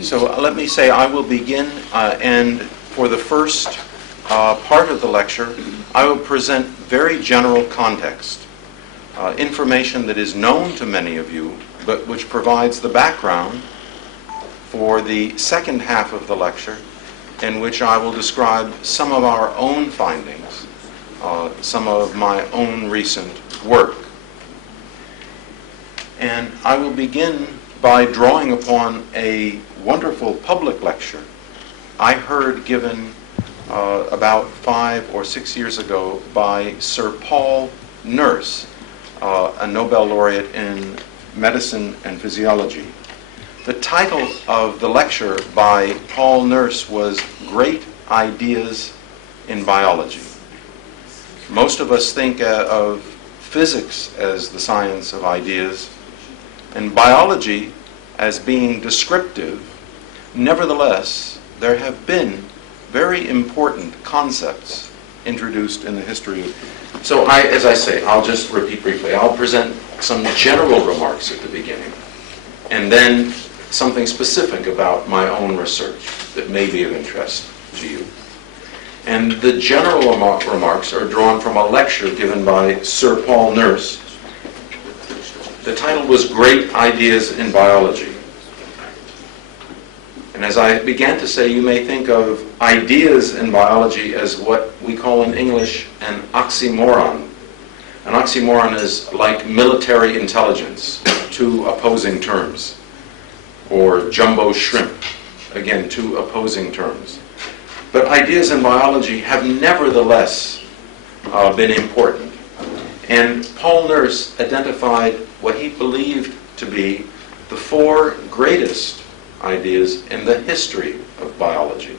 So let me say I will begin, and for the first part of the lecture, I will present very general context, information that is known to many of you, but which provides the background for the second half of the lecture, in which I will describe some of our own findings, some of my own recent work. And I will begin by drawing upon a wonderful public lecture I heard given about 5 or 6 years ago by Sir Paul Nurse, a Nobel laureate in medicine and physiology. The title of the lecture by Paul Nurse was Great Ideas in Biology. Most of us think of physics as the science of ideas, and biology as being descriptive. Nevertheless, there have been very important concepts introduced in the history of... So as I say, I'll just repeat briefly. I'll present some general remarks at the beginning, and then something specific about my own research that may be of interest to you. And the general remarks are drawn from a lecture given by Sir Paul Nurse. The title was Great Ideas in Biology. And as I began to say, you may think of ideas in biology as what we call in English an oxymoron. An oxymoron is like military intelligence, two opposing terms. Or jumbo shrimp, again, two opposing terms. But ideas in biology have nevertheless been important. And Paul Nurse identified what he believed to be the 4 greatest ideas in the history of biology.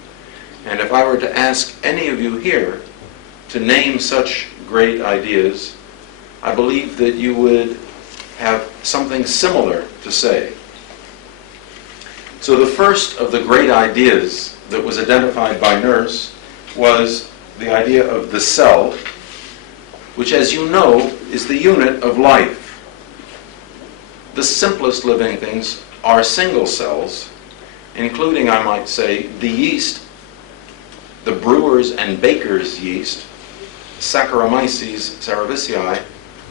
And if I were to ask any of you here to name such great ideas, I believe that you would have something similar to say. So the first of the great ideas that was identified by Nurse was the idea of the cell, which, as you know, is the unit of life. The simplest living things are single cells, including, I might say, the yeast, the brewer's and baker's yeast, Saccharomyces cerevisiae,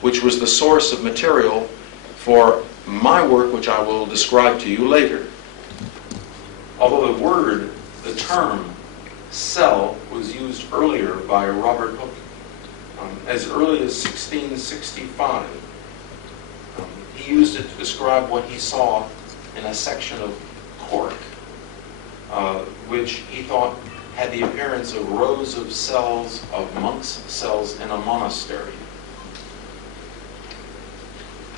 which was the source of material for my work, which I will describe to you later. Although the term cell was used earlier by Robert Hooke, as early as 1665. He used it to describe what he saw in a section of cork, which he thought had the appearance of rows of cells, of monks' cells in a monastery.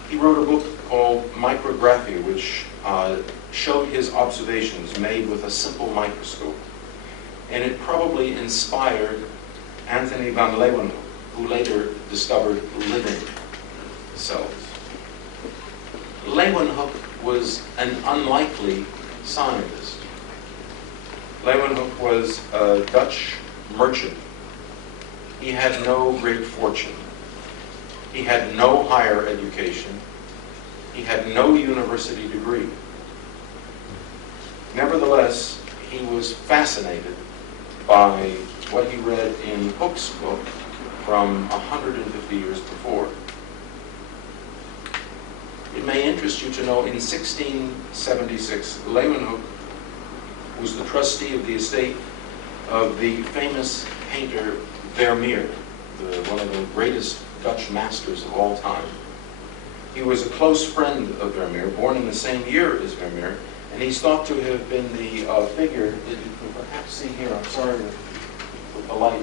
He wrote a book called Micrographia, which showed his observations made with a simple microscope. And it probably inspired Anthony van Leeuwenhoek, who later discovered living cells. Leeuwenhoek was an unlikely scientist. Leeuwenhoek was a Dutch merchant. He had no great fortune. He had no higher education. He had no university degree. Nevertheless, he was fascinated by what he read in Hooke's book from 150 years before. It may interest you to know in 1676, Leeuwenhoek was the trustee of the estate of the famous painter Vermeer, one of the greatest Dutch masters of all time. He was a close friend of Vermeer, born in the same year as Vermeer, and he's thought to have been the figure that you can perhaps see here. I'm sorry with the light,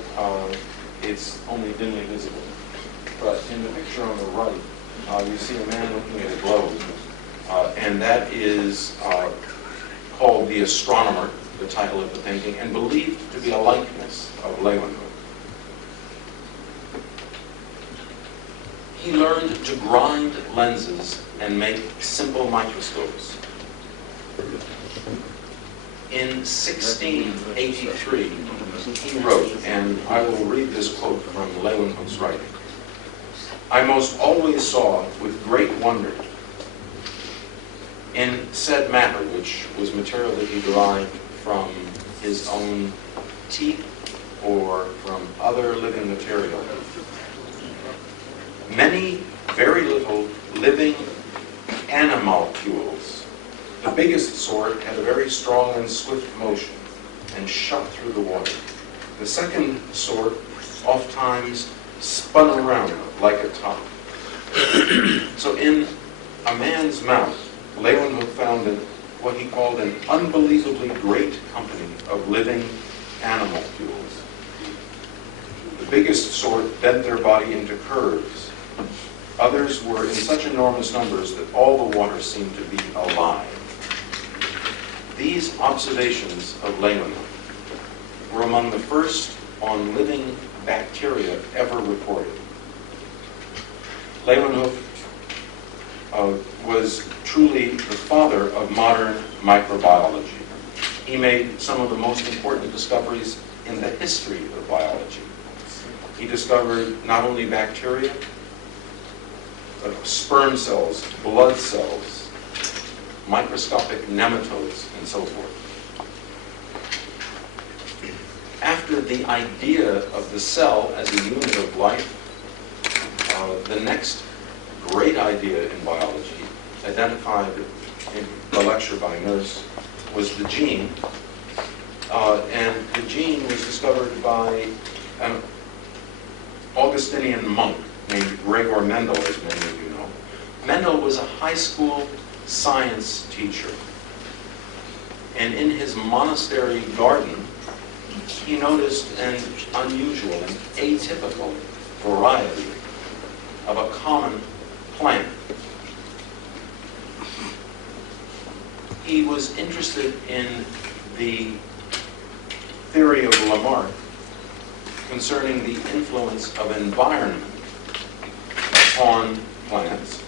it's only dimly visible. But in the picture on the right, you see a man looking at a globe, and that is called The Astronomer, the title of the painting, and believed to be a likeness of Leeuwenhoek. He learned to grind lenses and make simple microscopes. In 1683, he wrote, and I will read this quote from Leeuwenhoek's writing, "I most always saw with great wonder in said matter, which was material that he derived from his own teeth or from other living material, many very little living animalcules. The biggest sort had a very strong and swift motion and shot through the water. The second sort oftentimes spun around like a top. So in a man's mouth, Leeuwenhoek found what he called an unbelievably great company of living animalcules. The biggest sort bent their body into curves. Others were in such enormous numbers that all the water seemed to be alive. These observations of Leeuwenhoek were among the first on living bacteria ever recorded. Leeuwenhoek was truly the father of modern microbiology. He made some of the most important discoveries in the history of biology. He discovered not only bacteria, but sperm cells, blood cells, microscopic nematodes, and so forth. After the idea of the cell as a unit of life, the next great idea in biology, identified in the lecture by Nurse, was the gene. And the gene was discovered by an Augustinian monk named Gregor Mendel, as many of you know. Mendel was a high school science teacher. And in his monastery garden, he noticed an unusual and atypical variety of a common plant. He was interested in the theory of Lamarck concerning the influence of environment upon plants.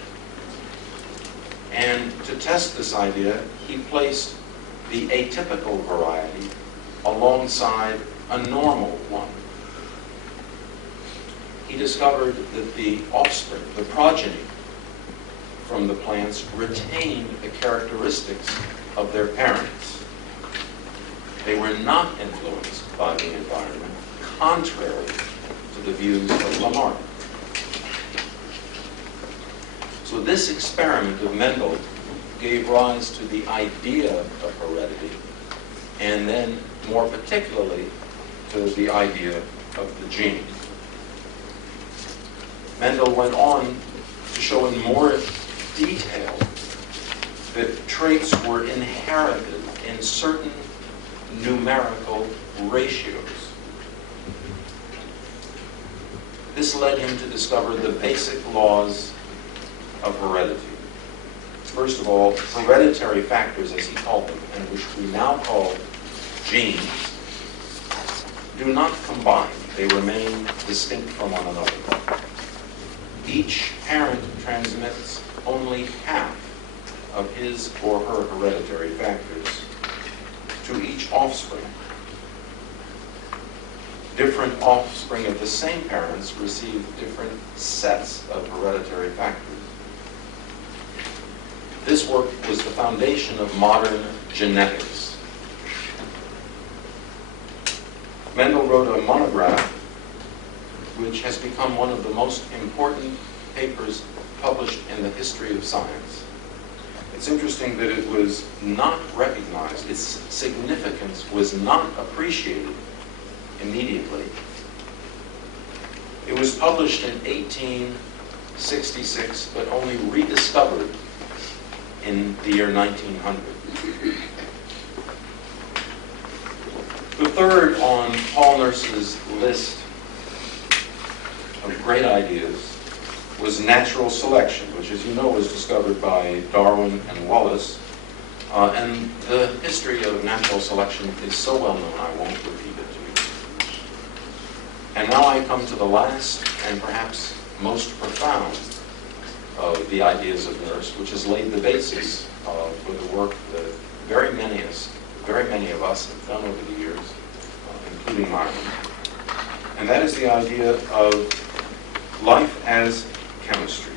And to test this idea, he placed the atypical variety alongside a normal one. He discovered that the offspring, the progeny from the plants, retained the characteristics of their parents. They were not influenced by the environment, contrary to the views of Lamarck. So this experiment of Mendel gave rise to the idea of heredity, and then more particularly to the idea of the gene. Mendel went on to show in more detail that traits were inherited in certain numerical ratios. This led him to discover the basic laws of heredity. First of all, hereditary factors, as he called them, and which we now call genes, do not combine. They remain distinct from one another. Each parent transmits only half of his or her hereditary factors to each offspring. Different offspring of the same parents receive different sets of hereditary factors. This work was the foundation of modern genetics. Mendel wrote a monograph which has become one of the most important papers published in the history of science. It's interesting that it was not recognized, its significance was not appreciated immediately. It was published in 1866, but only rediscovered in the year 1900. The third on Paul Nurse's list of great ideas was natural selection, which, as you know, was discovered by Darwin and Wallace. And the history of natural selection is so well known, I won't repeat it to you. And now I come to the last and perhaps most profound of the ideas of Nurse, which has laid the basis for the work that very many of us have done over the years, including mine. And that is the idea of life as chemistry.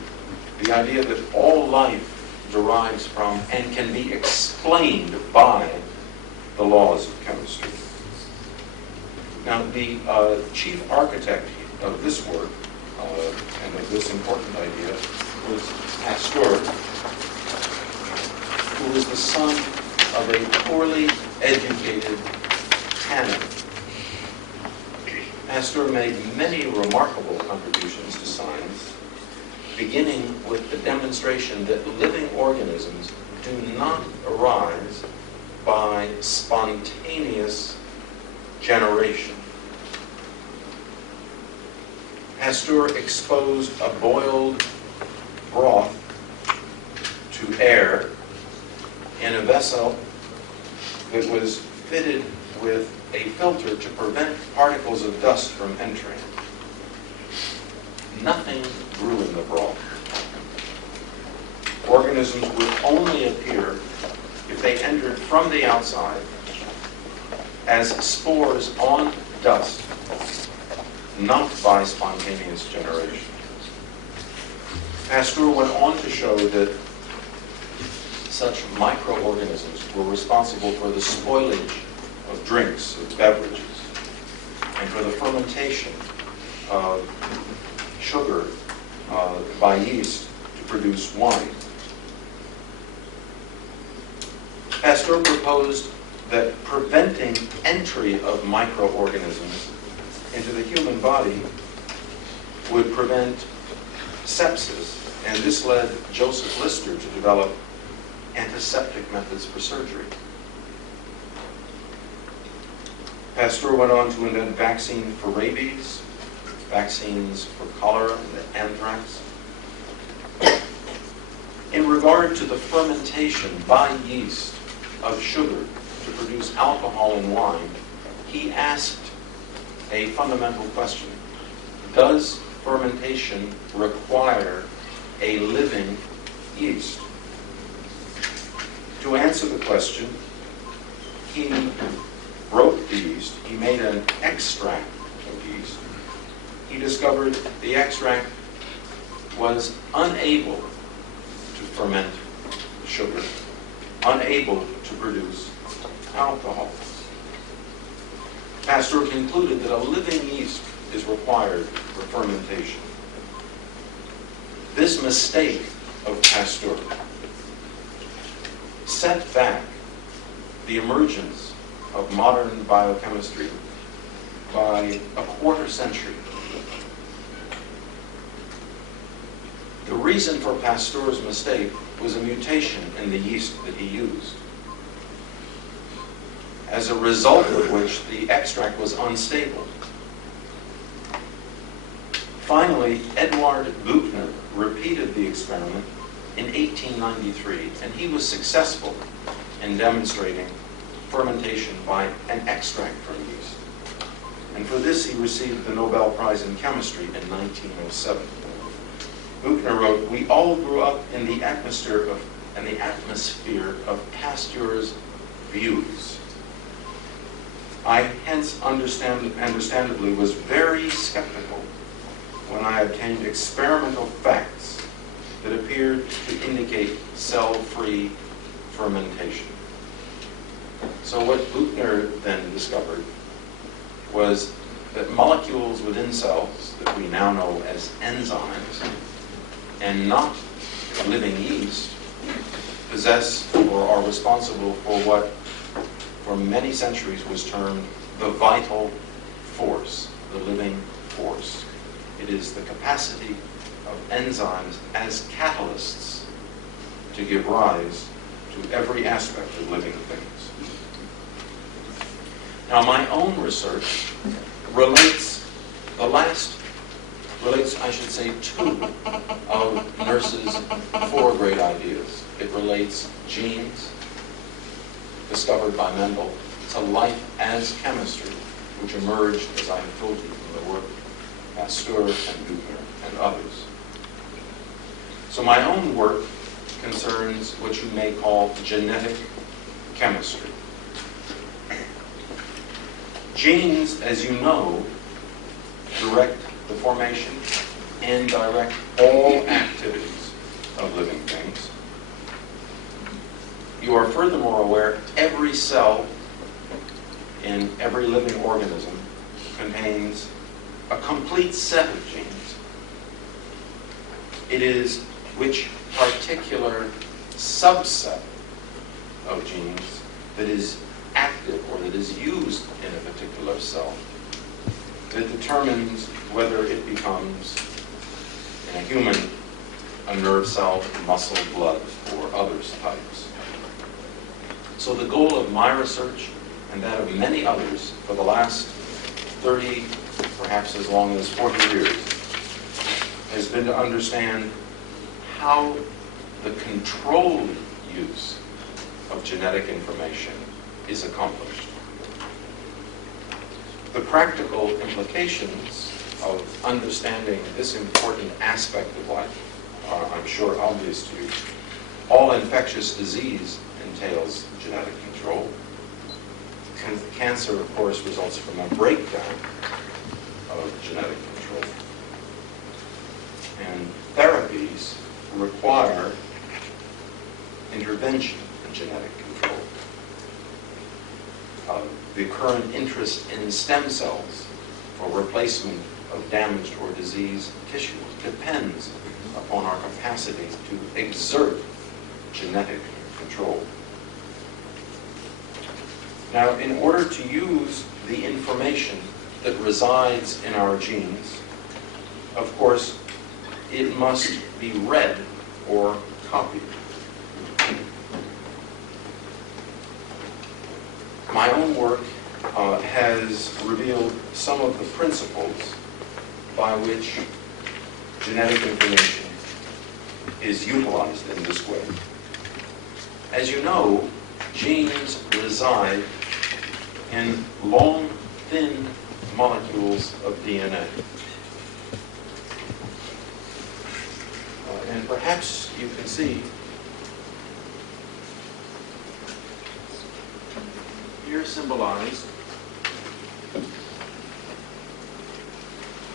The idea that all life derives from and can be explained by the laws of chemistry. Now, the chief architect of this work and of this important idea was Pasteur, who was the son of a poorly educated tanner. Pasteur made many remarkable contributions to science, beginning with the demonstration that living organisms do not arise by spontaneous generation. Pasteur exposed a boiled broth to air in a vessel that was fitted with a filter to prevent particles of dust from entering. Nothing grew in the broth. Organisms would only appear if they entered from the outside as spores on dust, not by spontaneous generation. Pasteur went on to show that such microorganisms were responsible for the spoilage of drinks, of beverages, and for the fermentation of sugar by yeast to produce wine. Pasteur proposed that preventing entry of microorganisms into the human body would prevent sepsis, and this led Joseph Lister to develop antiseptic methods for surgery. Pasteur went on to invent vaccines for rabies, vaccines for cholera and anthrax. In regard to the fermentation by yeast of sugar to produce alcohol in wine, he asked a fundamental question: does fermentation require a living yeast? To answer the question, he broke the yeast, he made an extract of yeast. He discovered the extract was unable to ferment sugar, unable to produce alcohol. Pasteur concluded that a living yeast is required for fermentation. This mistake of Pasteur set back the emergence of modern biochemistry by a quarter century. The reason for Pasteur's mistake was a mutation in the yeast that he used, as a result of which the extract was unstable. Finally, Eduard Buchner repeated the experiment in 1893, and he was successful in demonstrating fermentation by an extract from yeast. And for this he received the Nobel Prize in Chemistry in 1907. Buchner wrote, "We all grew up in the atmosphere of Pasteur's views. I hence understandably was very skeptical when I obtained experimental facts that appeared to indicate cell-free fermentation." So what Buchner then discovered was that molecules within cells that we now know as enzymes, and not living yeast, possess or are responsible for what for many centuries was termed the vital force, the living force. It is the capacity of enzymes as catalysts to give rise to every aspect of living things. Now, my own research relates two of Nurse's four great ideas. It relates genes, discovered by Mendel, to life as chemistry, which emerged, as I have told you, from the work of Pasteur and Buchner and others. So my own work concerns what you may call genetic chemistry. Genes, as you know, direct the formation and direct all activities of living things. You are furthermore aware every cell in every living organism contains a complete set of genes. It is which particular subset of genes that is active or that is used in a particular cell that determines whether it becomes, in a human, a nerve cell, muscle, blood, or other types. So the goal of my research and that of many others for the last 30, perhaps as long as 40 years, has been to understand how the controlled use of genetic information is accomplished. The practical implications of understanding this important aspect of life are, I'm sure, obvious to you. All infectious disease entails genetic control. Cancer, of course, results from a breakdown of genetic control. And therapies require intervention in genetic control. The current interest in stem cells for replacement of damaged or diseased tissues depends upon our capacity to exert genetic control. Now, in order to use the information that resides in our genes, of course, it must be read or copied. My own work has revealed some of the principles by which genetic information is utilized in this way. As you know, genes reside in long, thin molecules of DNA. And perhaps you can see here symbolized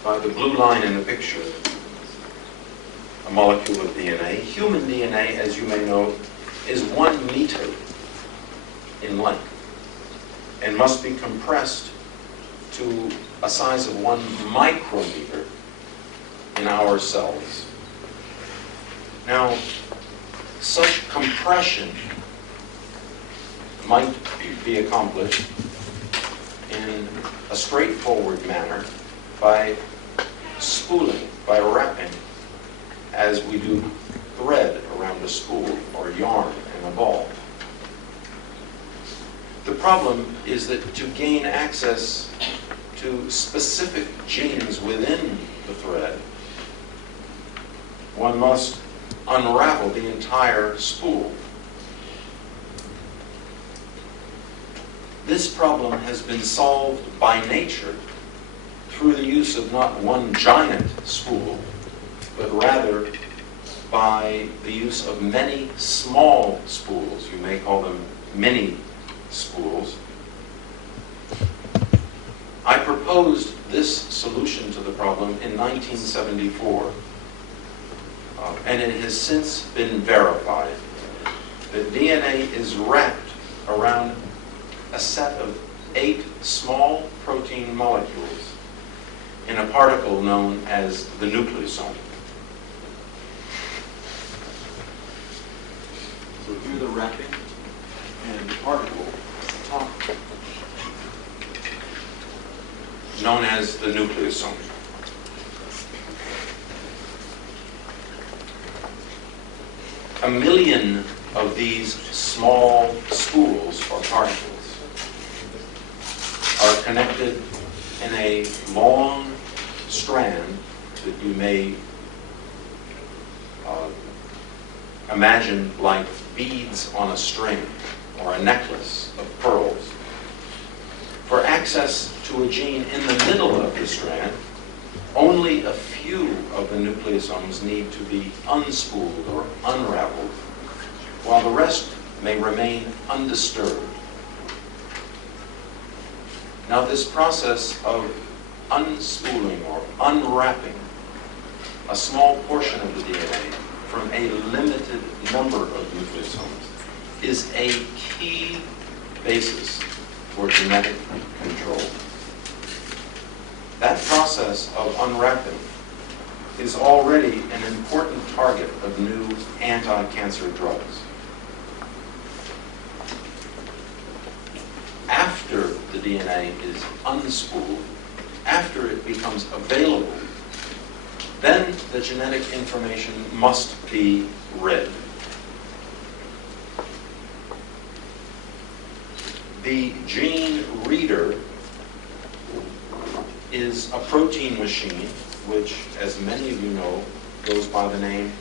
by the blue line in the picture, a molecule of DNA. Human DNA, as you may know, is 1 meter in length and must be compressed to a size of 1 micrometer in our cells. Now, such compression might be accomplished in a straightforward manner by spooling, by wrapping, as we do thread around a spool or yarn in a ball. The problem is that to gain access to specific genes within the thread, one must unravel the entire spool. This problem has been solved by nature through the use of not one giant spool, but rather by the use of many small spools. You may call them mini spools. I proposed this solution to the problem in 1974, and it has since been verified that DNA is wrapped around a set of 8 small protein molecules in a particle known as the nucleosome. So here the wrapping and the particle top, known as the nucleosome. A million of these small spools or particles are connected in a long strand that you may imagine like beads on a string or a necklace of pearls. For access to a gene in the middle of the strand, only a few of the nucleosomes need to be unspooled or unraveled, while the rest may remain undisturbed. Now, this process of unspooling or unwrapping a small portion of the DNA from a limited number of nucleosomes is a key basis for genetic control. That process of unwrapping is already an important target of new anti-cancer drugs. After the DNA is unspooled, after it becomes available, then the genetic information must be read. The gene reader is a protein machine which, as many of you know, goes by the name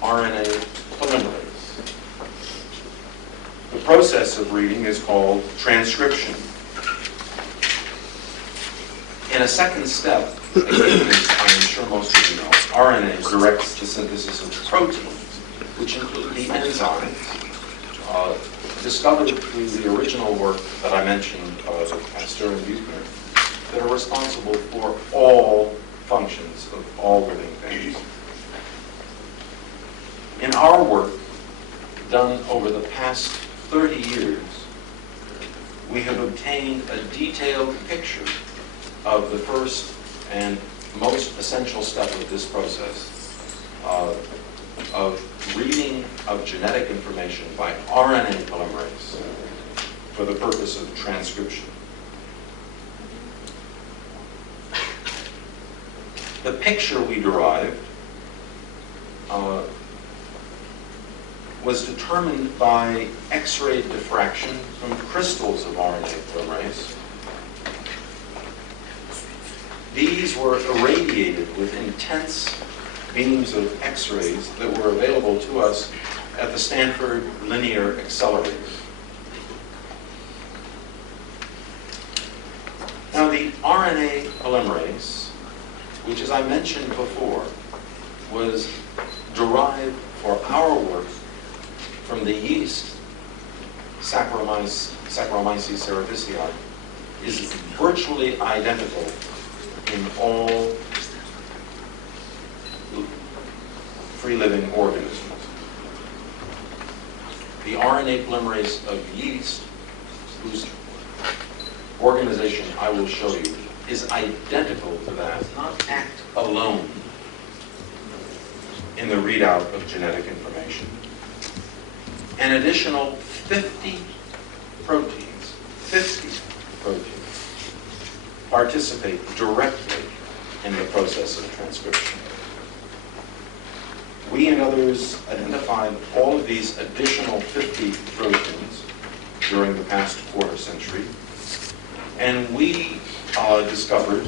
RNA polymerase. The process of reading is called transcription. In a second step, again, as I'm sure most of you know, RNA directs the synthesis of proteins, which include the enzymes discovered through the original work that I mentioned of Pasteur and Buchner, that are responsible for all functions of all living things. In our work, done over the past 30 years, we have obtained a detailed picture of the first and most essential step of this process, of reading of genetic information by RNA polymerase for the purpose of transcription. The picture we derived was determined by X-ray diffraction from crystals of RNA polymerase. These were irradiated with intense beams of X-rays that were available to us at the Stanford Linear Accelerator. Now, the RNA polymerase, which, as I mentioned before, was derived for our work from the yeast Saccharomyces cerevisiae, is virtually identical in all free-living organisms. The RNA polymerase of yeast, whose organization I will show you, is identical to that, not act alone in the readout of genetic information. An additional 50 proteins participate directly in the process of transcription. We and others identified all of these additional 50 proteins during the past quarter century, and we discovered,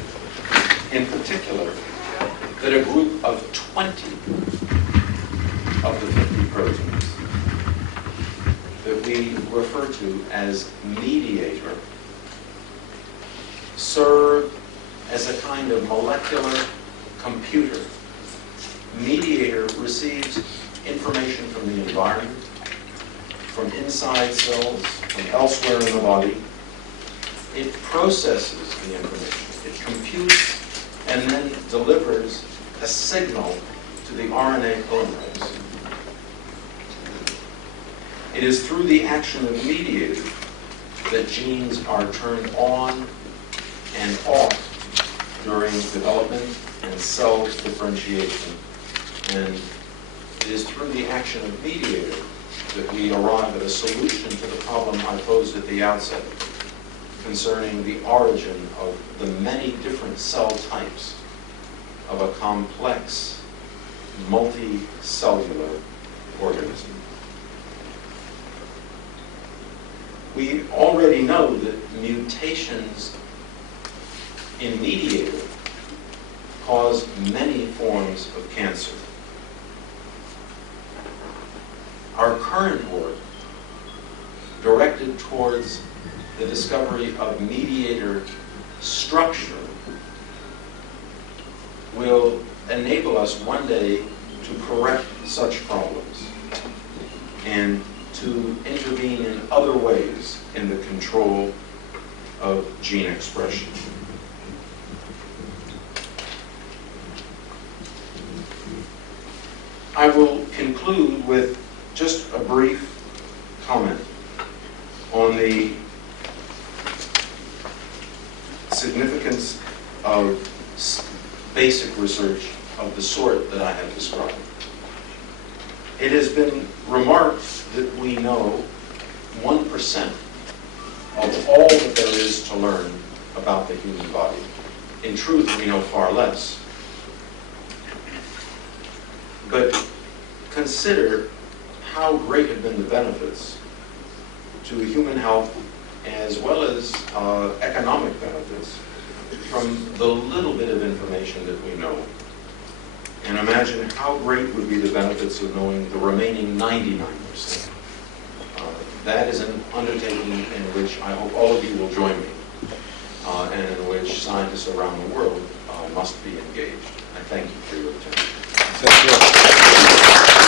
in particular, that a group of 20 of the 50 proteins that we refer to as mediator serve as a kind of molecular computer. Mediator receives information from the environment, from inside cells, from elsewhere in the body. It processes the information. It computes and then delivers a signal to the RNA polymerase. It is through the action of mediator that genes are turned on and off during development and cell differentiation. And it is through the action of mediator that we arrive at a solution to the problem I posed at the outset concerning the origin of the many different cell types of a complex, multicellular organism. We already know that mutations in mediator cause many forms of cancer. Our current work, directed towards the discovery of mediator structure, will enable us one day to correct such problems and to intervene in other ways in the control of gene expression. I will conclude with just a brief comment on the significance of basic research of the sort that I have described. It has been remarked that we know 1% of all that there is to learn about the human body. In truth, we know far less. But consider how great have been the benefits to human health as well as economic benefits from the little bit of information that we know. And imagine how great would be the benefits of knowing the remaining 99%. That is an undertaking in which I hope all of you will join me, and in which scientists around the world must be engaged. I thank you for your attention. Thank you.